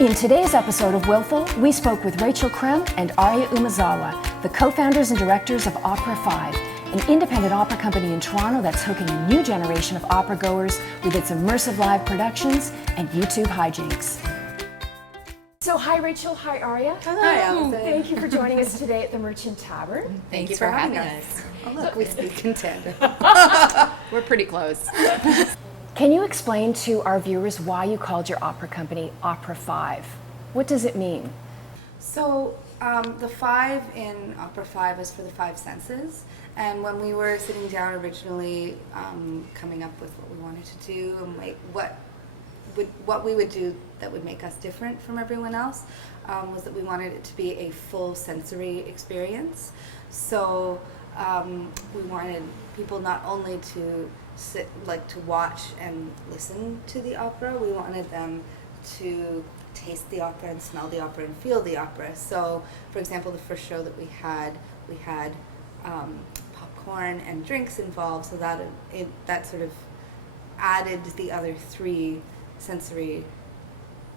In today's episode of Willful, we spoke with Rachel Krehm and Aria Umezawa, the co-founders and directors of Opera 5, an independent opera company in Toronto that's hooking a new generation of opera goers with its immersive live productions and YouTube hijinks. So hi Rachel, hi Aria. Hi, Allison. Thank you for joining us today at the Merchant Tavern. Thank you for having us. Oh look, we speak content. We're pretty close. Can you explain to our viewers why you called your opera company Opera 5? What does it mean? So the 5 in Opera 5 is for the 5 senses. And when we were sitting down originally, coming up with what we wanted to do and what we would do that would make us different from everyone else, was that we wanted it to be a full sensory experience. So we wanted people not only to to watch and listen to the opera, we wanted them to taste the opera and smell the opera and feel the opera. So, for example, the first show that we had popcorn and drinks involved, so that sort of added the other 3 sensory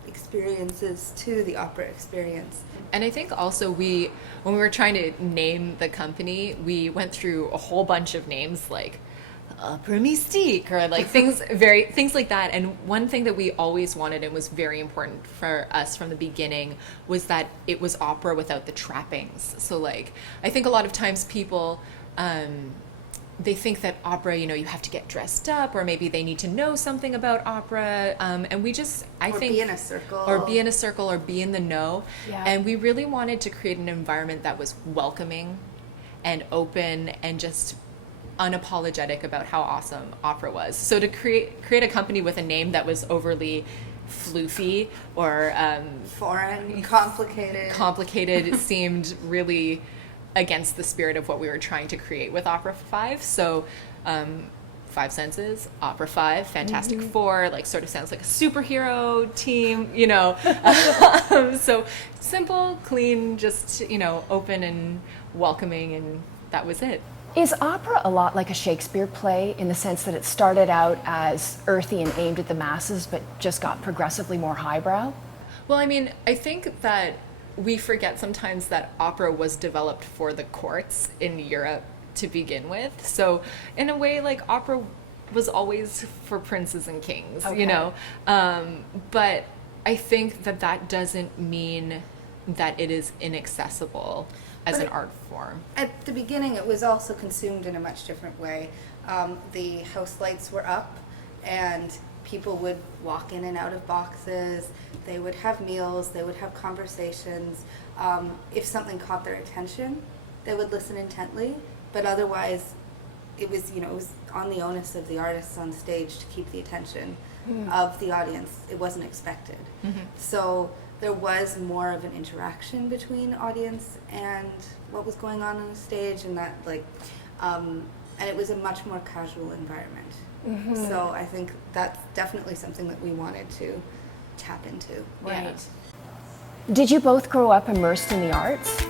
experiences to the opera experience. And I think also when we were trying to name the company, we went through a whole bunch of names like Opera Mystique or like things like that. And one thing that we always wanted and was very important for us from the beginning was that it was opera without the trappings. So like I think a lot of times people they think that opera, you have to get dressed up, or maybe they need to know something about opera, and we just, I think, be in a circle, or be in the know. Yeah. And we really wanted to create an environment that was welcoming and open and just unapologetic about how awesome opera was. So to create a company with a name that was overly floofy or foreign, complicated seemed really against the spirit of what we were trying to create with Opera 5. So 5 senses, Opera 5, Fantastic Four, like sort of sounds like a superhero team, So simple, clean, just, open and welcoming, and that was it. Is opera a lot like a Shakespeare play in the sense that it started out as earthy and aimed at the masses, but just got progressively more highbrow? Well, I mean, I think that we forget sometimes that opera was developed for the courts in Europe to begin with. So in a way, like opera was always for princes and kings, Okay. But I think that doesn't mean that it is inaccessible as an art form. At the beginning, it was also consumed in a much different way. The house lights were up, and people would walk in and out of boxes. They would have meals. They would have conversations. If something caught their attention, they would listen intently. But otherwise, it was on the onus of the artists on stage to keep the attention of the audience. It wasn't expected. Mm-hmm. So there was more of an interaction between audience and what was going on the stage, and that and it was a much more casual environment. Mm-hmm. So I think that's definitely something that we wanted to tap into. Right. Did you both grow up immersed in the arts?